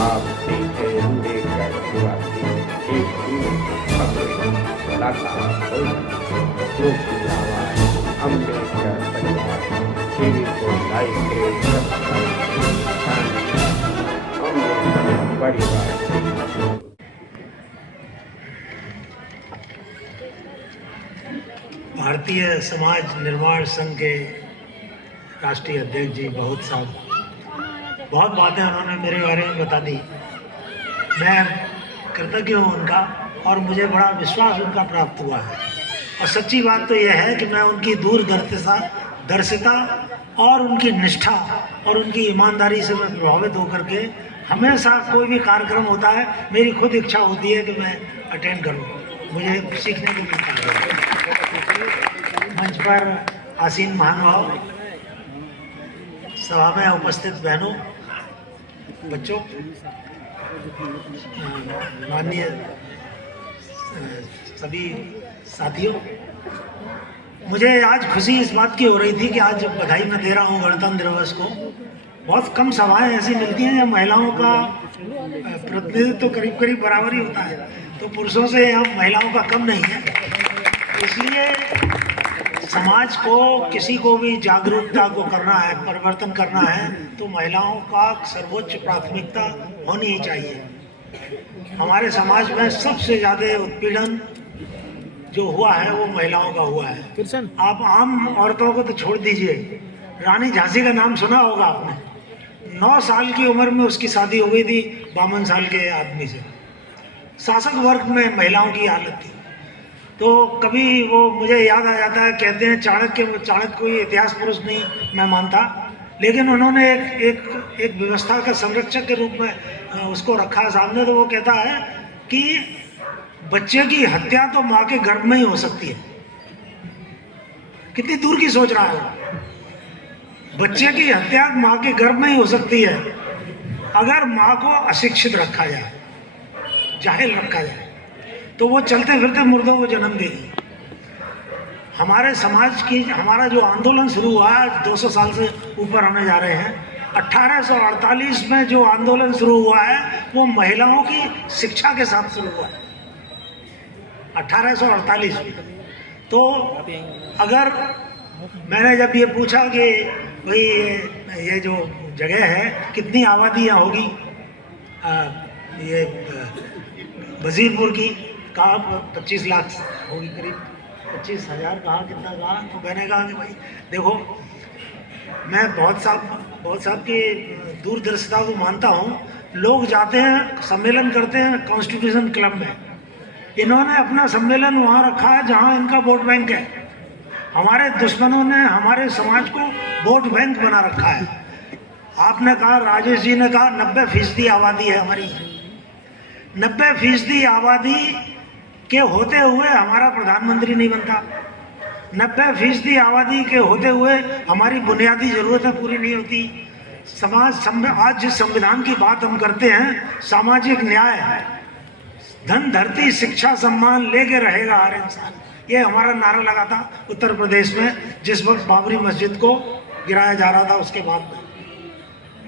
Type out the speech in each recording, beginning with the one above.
आप सीधे अम्बेडकर निवासी एक कलाकार जो की आवाज अम्बेडकर परिवार टीवी को लाइव के अम्बेडकर परिवार। भारतीय समाज निर्माण संघ के राष्ट्रीय अध्यक्ष जी बहुत बातें उन्होंने मेरे बारे में बता दी। मैं कृतज्ञ हूँ उनका और मुझे बड़ा विश्वास उनका प्राप्त हुआ है। और सच्ची बात तो यह है कि मैं उनकी दूरदर्शिता और उनकी निष्ठा और उनकी ईमानदारी से मैं प्रभावित होकर के हमेशा कोई भी कार्यक्रम होता है मेरी खुद इच्छा होती है कि मैं अटेंड करूँ, मुझे सीखने को मिलता है। मंच पर आसीन महानुभाव, सभा में उपस्थित बहनों, बच्चों, माननीय सभी साथियों, मुझे आज खुशी इस बात की हो रही थी कि आज बधाई मैं दे रहा हूँ गणतंत्र दिवस को। बहुत कम सभाएं ऐसी मिलती हैं जब महिलाओं का प्रतिनिधित्व तो करीब बराबर ही होता है, तो पुरुषों से हम महिलाओं का कम नहीं है। इसलिए समाज को किसी को भी जागरूकता को करना है, परिवर्तन करना है, तो महिलाओं का सर्वोच्च प्राथमिकता होनी ही चाहिए। हमारे समाज में सबसे ज़्यादा उत्पीड़न जो हुआ है वो महिलाओं का हुआ है। आप आम औरतों को तो छोड़ दीजिए, रानी झांसी का नाम सुना होगा आपने। 9 साल की उम्र में उसकी शादी हो गई थी 52 साल के आदमी से। शासक वर्ग में महिलाओं की हालत थी। तो कभी वो मुझे याद आ जाता है, कहते हैं चाणक्य कोई इतिहास पुरुष नहीं मैं मानता, लेकिन उन्होंने एक व्यवस्था का संरक्षक के रूप में उसको रखा सामने। तो वो कहता है कि बच्चे की हत्या तो माँ के गर्भ में ही हो सकती है। कितनी दूर की सोच रहा है। बच्चे की हत्या माँ के गर्भ में ही हो सकती है अगर माँ को अशिक्षित रखा जाए, जाहिल रखा जाए, तो वो चलते फिरते मुर्दों को जन्म देगी। हमारे समाज की हमारा जो आंदोलन शुरू हुआ है, 200 साल से ऊपर होने जा रहे हैं। 1848 में जो आंदोलन शुरू हुआ है वो महिलाओं की शिक्षा के साथ शुरू हुआ है, 1848 में। तो अगर मैंने जब ये पूछा कि भाई ये जो जगह है कितनी आबादी यहाँ होगी, ये वजीरपुर की कहा 25 लाख होगी, करीब 25,000 कहा, कितना कहा। तो मैंने कहा कि भाई देखो, मैं बहुत साहब की दूरदर्शिता को मानता हूँ। लोग जाते हैं, सम्मेलन करते हैं कॉन्स्टिट्यूशन क्लब में। इन्होंने अपना सम्मेलन वहाँ रखा है जहाँ इनका वोट बैंक है। हमारे दुश्मनों ने हमारे समाज को वोट बैंक बना रखा है। आपने कहा, राजेश जी ने कहा 90% आबादी है हमारी। 90% आबादी के होते हुए हमारा प्रधानमंत्री नहीं बनता। 90% आबादी के होते हुए हमारी बुनियादी ज़रूरतें पूरी नहीं होती। आज जिस संविधान की बात हम करते हैं, सामाजिक न्याय, धन धरती शिक्षा सम्मान लेके रहेगा हर इंसान, ये हमारा नारा लगा था उत्तर प्रदेश में जिस वक्त बाबरी मस्जिद को गिराया जा रहा था उसके बाद में।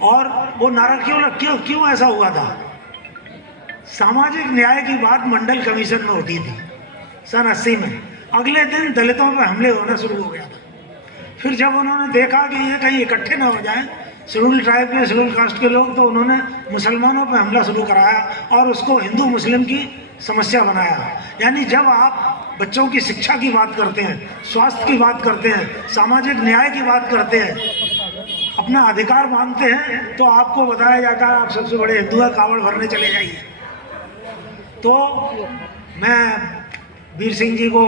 और वो नारा क्यों ऐसा हुआ था? सामाजिक न्याय की बात मंडल कमीशन में होती थी सन 80 में। अगले दिन दलितों पर हमले होना शुरू हो गया था। फिर जब उन्होंने देखा कि ये कहीं इकट्ठे ना हो जाएं शेड्यूल ट्राइब के, शेड्यूल कास्ट के लोग, तो उन्होंने मुसलमानों पर हमला शुरू कराया और उसको हिंदू मुस्लिम की समस्या बनाया। यानी जब आप बच्चों की शिक्षा की बात करते हैं, स्वास्थ्य की बात करते हैं, सामाजिक न्याय की बात करते हैं, अपना अधिकार मांगते हैं, तो आपको बताया जाता है आप सबसे बड़े हिंदू हैं, कावड़ भरने चले जाइए। तो मैं वीर सिंह जी को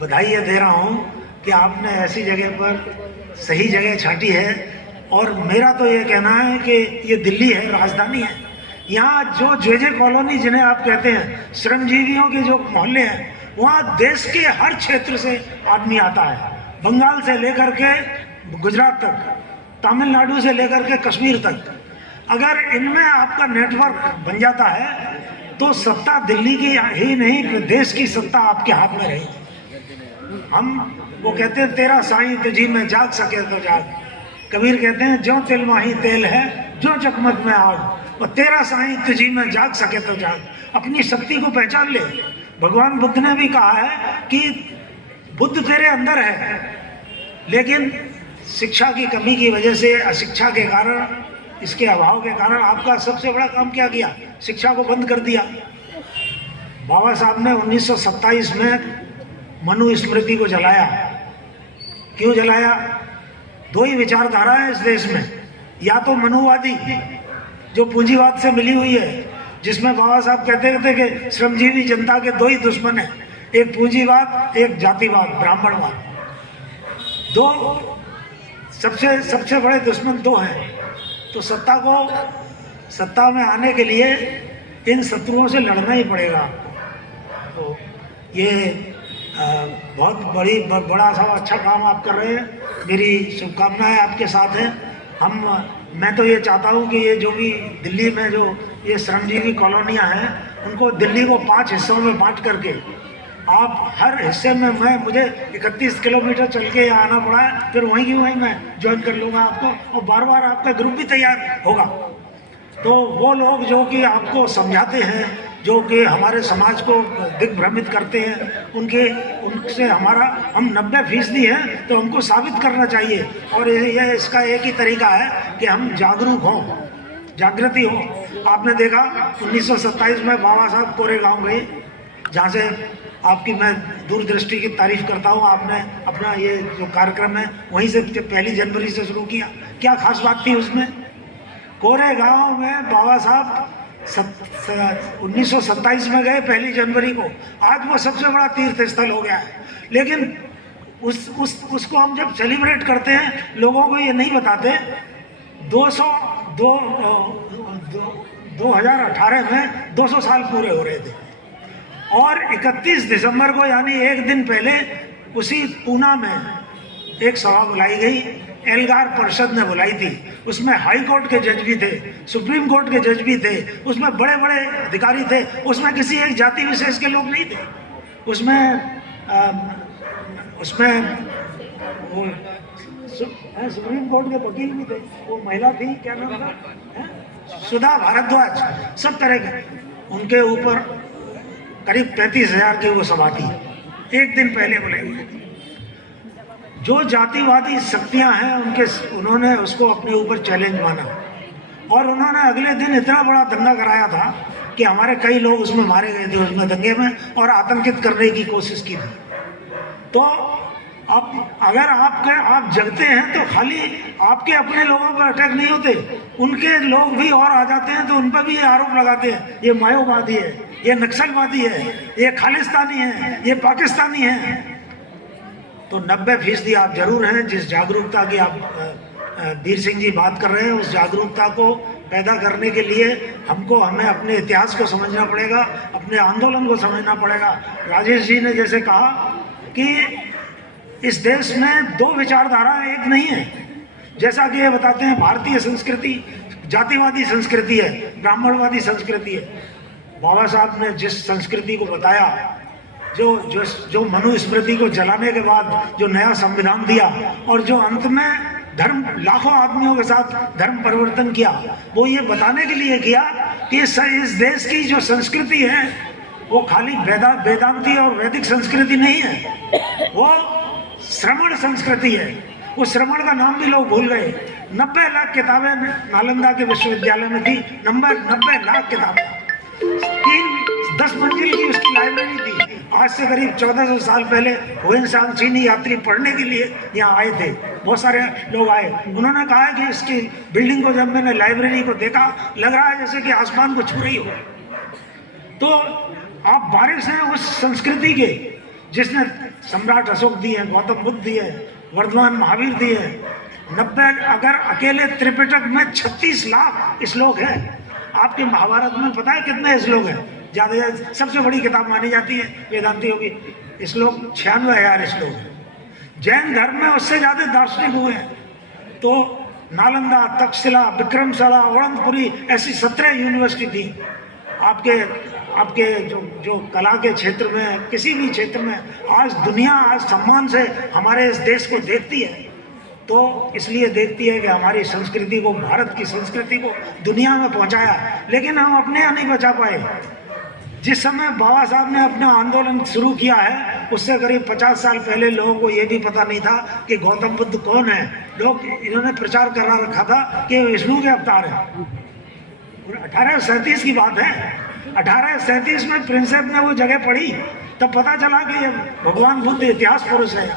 बधाई दे रहा हूँ कि आपने ऐसी जगह पर सही जगह छांटी है। और मेरा तो ये कहना है कि ये दिल्ली है, राजधानी है। यहाँ जो जे कॉलोनी जिन्हें आप कहते हैं, श्रमजीवियों के जो मोहल्ले हैं, वहाँ देश के हर क्षेत्र से आदमी आता है, बंगाल से लेकर के गुजरात तक, तमिलनाडु से लेकर के कश्मीर तक। अगर इनमें आपका नेटवर्क बन जाता है तो सत्ता दिल्ली की ही नहीं, देश की सत्ता आपके हाथ में रहेगी। हम वो कहते हैं तेरा साईं तुझी में जाग सके तो जाग। कबीर कहते हैं जो तिल माही तेल है, जो चकमक में आग। और तेरा साईं तुझी में जाग सके तो जाग, अपनी शक्ति को पहचान ले। भगवान बुद्ध ने भी कहा है कि बुद्ध तेरे अंदर है, लेकिन शिक्षा की कमी की वजह से, अशिक्षा के कारण, इसके अभाव के कारण आपका सबसे बड़ा काम क्या किया? शिक्षा को बंद कर दिया। बाबा साहब ने 1927 में मनुस्मृति को जलाया। क्यों जलाया? दो ही विचारधारा है इस देश में, या तो मनुवादी जो पूंजीवाद से मिली हुई है, जिसमें बाबा साहब कहते थे कि श्रमजीवी जनता के दो ही दुश्मन हैं, एक पूंजीवाद, एक जातिवाद, ब्राह्मणवाद। दो सबसे बड़े दुश्मन दो हैं। तो सत्ता में आने के लिए इन शत्रुओं से लड़ना ही पड़ेगा आपको। तो ये बहुत बड़ा सा अच्छा काम आप कर रहे हैं। मेरी शुभकामनाएं आपके साथ हैं। मैं तो ये चाहता हूँ कि ये जो भी दिल्ली में जो ये श्रमजीवी कॉलोनियाँ हैं, उनको दिल्ली को 5 हिस्सों में बांट करके आप हर हिस्से में, मुझे 31 किलोमीटर चल के यहाँ आना पड़ा है, फिर वहीं की वहीं मैं ज्वाइन कर लूँगा आपको, और बार बार आपका ग्रुप भी तैयार होगा। तो वो लोग जो कि आपको समझाते हैं, जो कि हमारे समाज को दिग्भ्रमित करते हैं, उनसे हम 90% हैं, तो हमको साबित करना चाहिए। और ये इसका एक ही तरीका है कि हम जागरूक हों, जागृति हो। आपने देखा 1927 में बाबा साहब कोरेगांव गए, जहाँ से आपकी मैं दूरदृष्टि की तारीफ करता हूँ। आपने अपना ये जो कार्यक्रम है वहीं से 1 जनवरी से शुरू किया। क्या खास बात थी उसमें? कोरेगांव में बाबा साहब 1927 में गए 1 जनवरी को। आज वो सबसे बड़ा तीर्थ स्थल हो गया है, लेकिन उसको हम जब सेलिब्रेट करते हैं, लोगों को ये नहीं बताते। 2018 में 200 साल पूरे हो रहे थे, और 31 दिसंबर को यानी एक दिन पहले उसी पूना में एक सभा बुलाई गई, एल्गार परिषद ने बुलाई थी। उसमें हाई कोर्ट के जज भी थे, सुप्रीम कोर्ट के जज भी थे, उसमें बड़े बड़े अधिकारी थे। उसमें किसी एक जाति विशेष के लोग नहीं थे। उसमें वो सुप्रीम कोर्ट के वकील भी थे, वो महिला थी, क्या नाम था, सुधा भारद्वाज, सब तरह के। उनके ऊपर करीब 35,000 की वो सभा थी, एक दिन पहले बुलाई। जो जातिवादी शक्तियां हैं उन्होंने उसको अपने ऊपर चैलेंज माना, और उन्होंने अगले दिन इतना बड़ा दंगा कराया था कि हमारे कई लोग उसमें मारे गए थे, उसमें दंगे में, और आतंकित करने की कोशिश की थी। तो अब अगर आप जगते हैं तो खाली आपके अपने लोगों पर अटैक नहीं होते, उनके लोग भी और आ जाते हैं, तो उन पर भी ये आरोप लगाते हैं, ये माओवादी है, ये नक्सलवादी है, ये खालिस्तानी है, ये पाकिस्तानी है। तो 90% आप जरूर हैं। जिस जागरूकता की आप वीर सिंह जी बात कर रहे हैं, उस जागरूकता को पैदा करने के लिए हमें अपने इतिहास को समझना पड़ेगा, अपने आंदोलन को समझना पड़ेगा। राजेश जी ने जैसे कहा कि इस देश में दो विचारधारा एक नहीं है। जैसा कि ये बताते हैं, भारतीय संस्कृति जातिवादी संस्कृति है, ब्राह्मणवादी संस्कृति है। बाबा साहब ने जिस संस्कृति को बताया, जो मनुस्मृति को जलाने के बाद जो नया संविधान दिया, और जो अंत में लाखों आदमियों के साथ धर्म परिवर्तन किया, वो ये बताने के लिए किया कि इस देश की जो संस्कृति है वो खाली वेदांती और वैदिक संस्कृति नहीं है, वो श्रमण संस्कृति है। उस श्रमण का नाम भी लोग भूल गए। 90 लाख किताबें नालंदा के विश्वविद्यालय में थी, 90 लाख किताबें, 10 मंजिल की उसकी लाइब्रेरी थी। आज से करीब 1400 साल पहले हुएनसांग चीनी यात्री पढ़ने के लिए यहाँ आए थे, बहुत सारे लोग आए। उन्होंने कहा कि इसकी बिल्डिंग को जब मैंने लाइब्रेरी को देखा, लग रहा है जैसे कि आसमान को छू रही हो। तो आप वारिस हैं उस संस्कृति के जिसने सम्राट अशोक दिए, गौतम बुद्ध दिए, वर्धमान महावीर दिए। 90 अगर अकेले त्रिपिटक में 36 लाख श्लोक है। आपके महाभारत में पता है कितने श्लोक हैं? ज़्यादा सबसे बड़ी किताब मानी जाती है वेदांतियों की, श्लोक 96,000 श्लोक है। जैन धर्म में उससे ज़्यादा दार्शनिक हुए हैं। तो नालंदा, तक्षशिला, विक्रमशिला, अनंतपुरी ऐसी 17 यूनिवर्सिटी थी। आपके जो कला के क्षेत्र में, किसी भी क्षेत्र में आज दुनिया सम्मान से हमारे इस देश को देखती है। तो इसलिए देखती है कि हमारी संस्कृति को, भारत की संस्कृति को दुनिया में पहुंचाया, लेकिन हम अपने यहाँ नहीं बचा पाए। जिस समय बाबा साहब ने अपना आंदोलन शुरू किया है उससे करीब 50 साल पहले लोगों को ये भी पता नहीं था कि गौतम बुद्ध कौन है। लोग इन्होंने प्रचार करा रखा था कि विष्णु के अवतार है। 1837 की बात है, 1837 में प्रिंसेप ने वो जगह पढ़ी, तब पता चला कि भगवान बुद्ध इतिहास पुरुष है।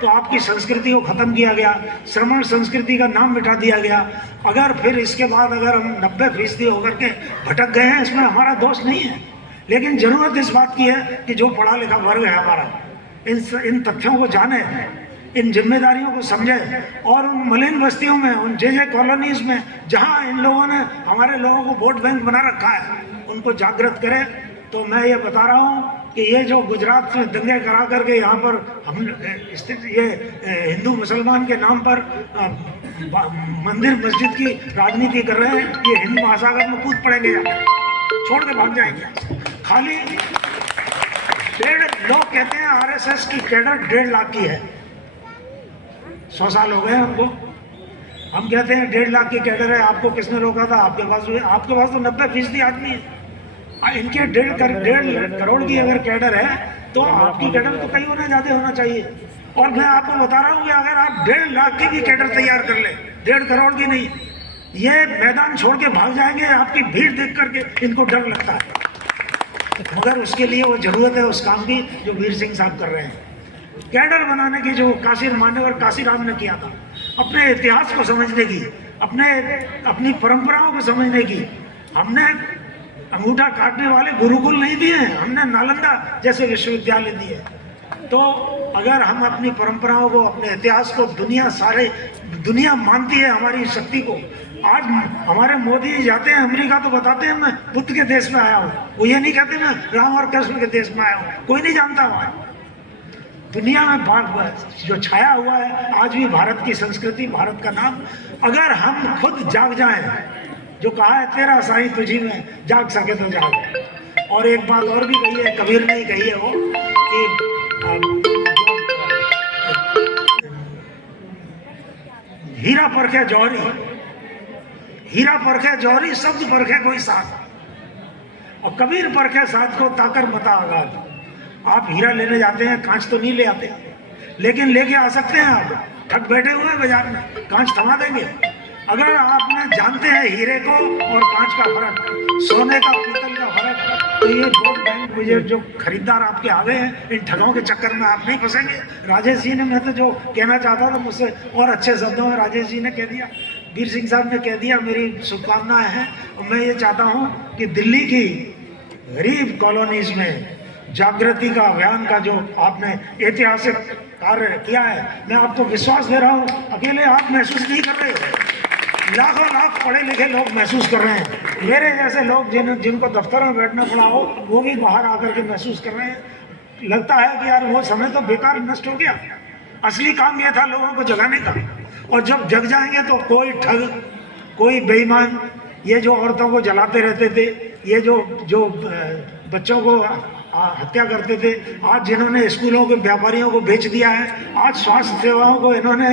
तो आपकी संस्कृति को खत्म किया गया, श्रमण संस्कृति का नाम मिटा दिया गया। अगर फिर इसके बाद अगर हम 90% होकर के भटक गए हैं, इसमें हमारा दोष नहीं है, लेकिन जरूरत इस बात की है कि जो पढ़ा लिखा वर्ग है हमारा इन तथ्यों को जाने, इन जिम्मेदारियों को समझे और उन मलिन बस्तियों में, उन जे कॉलोनीज में जहां इन लोगों ने हमारे लोगों को वोट बैंक बना रखा है, उनको जागृत करें। तो मैं ये बता रहा हूँ कि ये जो गुजरात में दंगे करा करके यहाँ पर हम स्थित ये हिंदू मुसलमान के नाम पर मंदिर मस्जिद की राजनीति कर रहे हैं, ये हिंद महासागर में कूद पड़ेंगे, छोड़ के भाग जाएंगे। खाली लोग कहते हैं आरएसएस की कैडर 1.5 लाख की है। 100 साल हो गए हमको, हम कहते हैं 1.5 लाख की कैडर है। आपको किसने रोका था? आपके पास तो 90% आदमी है। इनके 1.5 करोड़ की अगर कैडर है तो आपकी कैडर तो कई होना ज़्यादा होना चाहिए। और मैं आपको बता रहा हूँ कि अगर आप 1.5 लाख की भी कैडर तैयार कर ले, 1.5 करोड़ की नहीं, ये मैदान छोड़ के भाग जाएंगे। आपकी भीड़ देख करके इनको डर लगता है, मगर उसके लिए वो जरूरत है उस काम की जो वीर सिंह साहब कर रहे हैं। कैडर बनाने की जो काशी मान्यवर काशीराम ने किया था, अपने इतिहास को समझने की, अपनी परंपराओं को समझने की। हमने अंगूठा काटने वाले गुरुकुल नहीं दिए हैं, हमने नालंदा जैसे विश्वविद्यालय दिए। तो अगर हम अपनी परंपराओं को, अपने इतिहास को, दुनिया मानती है हमारी शक्ति को। आज हमारे मोदी जी जाते हैं अमेरिका तो बताते हैं मैं बुद्ध के देश में आया हूँ, वो ये नहीं कहते मैं राम और कृष्ण के देश में आया हूँ। कोई नहीं जानता वहाँ दुनिया में जो छाया हुआ है आज भी भारत की संस्कृति, भारत का नाम। अगर हम खुद जाग जाएं, जो कहा है तेरा साईं तुझी में, जाग सके तो जाग। और एक बात और भी कही है, कबीर ने ही कही है वो कि हीरा परखे जौहरी, हीरा परखे जौहरी, शब्द परखे कोई साथ। और कबीर परखे साथ को ताकर मता आगाज। आप हीरा लेने जाते हैं, कांच तो नहीं ले आते, लेकिन लेके आ सकते हैं। आप ठग बैठे हुए हैं बाजार में, कांच थमा देंगे। अगर आपने जानते हैं हीरे को और कांच का फर्क, सोने का पीतल का फर्क, तो ये वोट बैंक मुझे जो खरीदार आपके आ गए हैं, इन ठगों के चक्कर में आप नहीं फंसेंगे। राजेश जी ने, मैं तो जो कहना चाहता था मुझसे और अच्छे शब्दों में राजेश जी ने कह दिया, वीर सिंह साहब ने कह दिया। मेरी शुभकामनाएं हैं और मैं ये चाहता हूँ कि दिल्ली की गरीब कॉलोनीज में जागृति का अभियान का जो आपने ऐतिहासिक कार्य किया है, मैं आपको विश्वास दे रहा हूँ, अकेले आप महसूस नहीं कर रहे, लाखों लाख पढ़े लिखे लोग महसूस कर रहे हैं। मेरे जैसे लोग जिनको दफ्तर में बैठना पड़ा हो, वो भी बाहर आकर के महसूस कर रहे हैं। लगता है कि यार वो समय तो बेकार नष्ट हो गया, असली काम यह था लोगों को जगाने का। और जब जग जाएंगे तो कोई ठग, कोई बेईमान, ये जो औरतों को जलाते रहते थे, ये जो बच्चों को हत्या करते थे, आज जिन्होंने स्कूलों के व्यापारियों को बेच दिया है, आज स्वास्थ्य सेवाओं को इन्होंने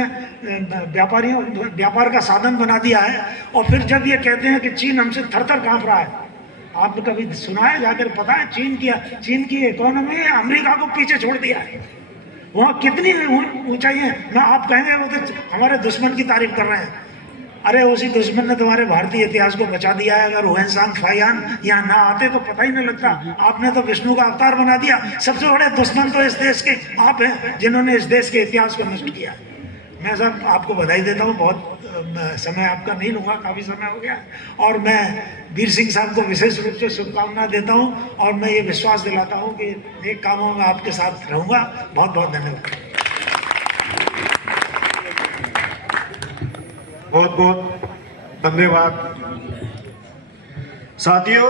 व्यापार का साधन बना दिया है। और फिर जब ये कहते हैं कि चीन हमसे थर-थर कांप रहा है, आपने कभी सुना है जाकर? पता है चीन की इकोनॉमी अमेरिका को पीछे छोड़ दिया है। वहाँ कितनी ऊंचाई है, ना आप कहेंगे वो तो हमारे दुश्मन की तारीफ कर रहे हैं। अरे उसी दुश्मन ने तुम्हारे भारतीय इतिहास को बचा दिया है। अगर हुएनसांग फाइयान यहाँ ना आते तो पता ही नहीं लगता। आपने तो विष्णु का अवतार बना दिया। सबसे बड़े दुश्मन तो इस देश के आप हैं, जिन्होंने इस देश के इतिहास को नष्ट किया। मैं सब आपको बधाई देता हूँ, बहुत समय आपका नहीं लूँगा, काफ़ी समय हो गया। और मैं वीर सिंह साहब को विशेष रूप से शुभकामनाएं देता हूँ और मैं ये विश्वास दिलाता हूँ कि नेक कामों में आपके साथ रहूँगा। बहुत बहुत धन्यवाद। बहुत बहुत धन्यवाद। साथियों,